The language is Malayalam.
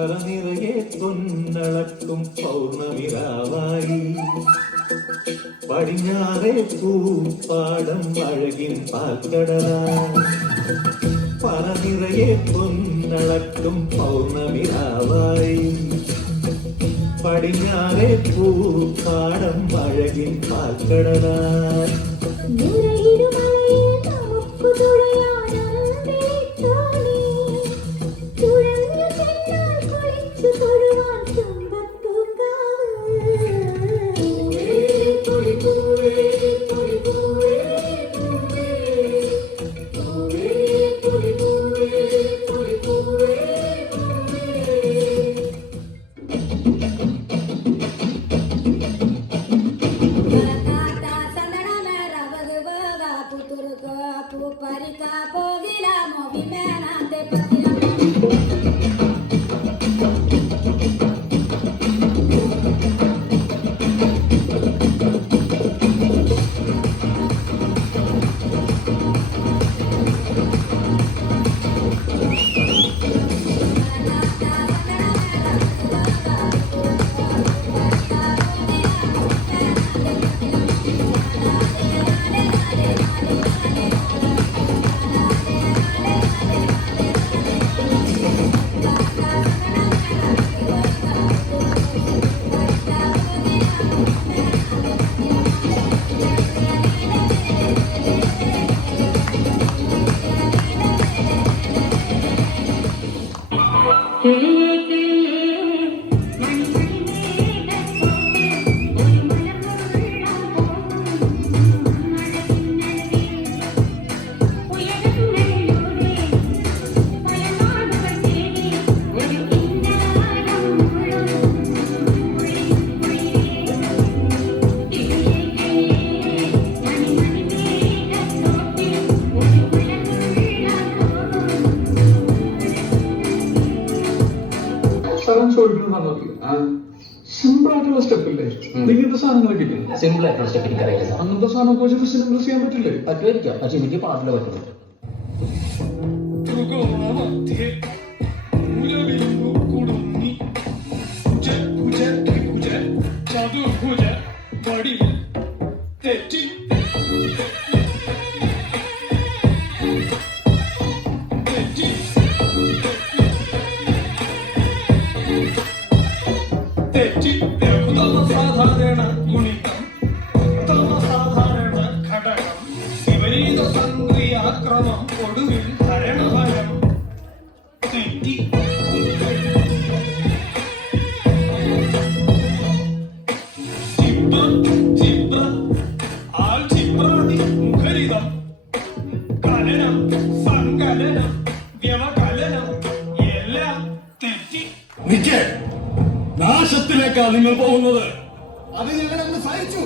പറനിറയെ പൊന്നളക്കും പൗർണമിരാവായി പടിഞ്ഞാറേ പൂപ്പാടം അഴകിൻ പാൽക്കടലായി പറനിറയെ പൊന്നളക്കും പൗർണമിരാവായി പടിഞ്ഞാറേ പൂപ്പാടം അഴകിൻ പാൽക്കടലായി സിമ്പിൾ ആയിട്ടുള്ള സ്റ്റെപ്പ് ഇല്ലേ? ഇങ്ങനത്തെ സാധനങ്ങളൊക്കെ ഇല്ലേ? സിമ്പിൾ ആയിട്ടുള്ള സ്റ്റെപ്പ് എനിക്കറിയില്ല. അങ്ങനത്തെ സാധനമൊക്കെ വെച്ചിട്ട് സിമ്പിൾ ചെയ്യാൻ പറ്റില്ലേ? പറ്റുമായിരിക്കാം, പക്ഷെ എനിക്ക് പാട്ടില്ല പറ്റുള്ളൂ. സാധാരണ ഗുണിതം സാധാരണ ഘടകം വിപരീത സംക്രിയാക്രമം ഒടുവിൽ ഹരണഫലം തെറ്റി ചിബ്ര ആൽ ചിബ്രാതി മുഖരിതം കലനം സങ്കലനം വ്യവകലനം എല്ലാം തെറ്റി. നാശത്തിലേക്കാണ് നിങ്ങൾ പോകുന്നത്. അത് ഞങ്ങളൊന്ന് സഹിച്ചു.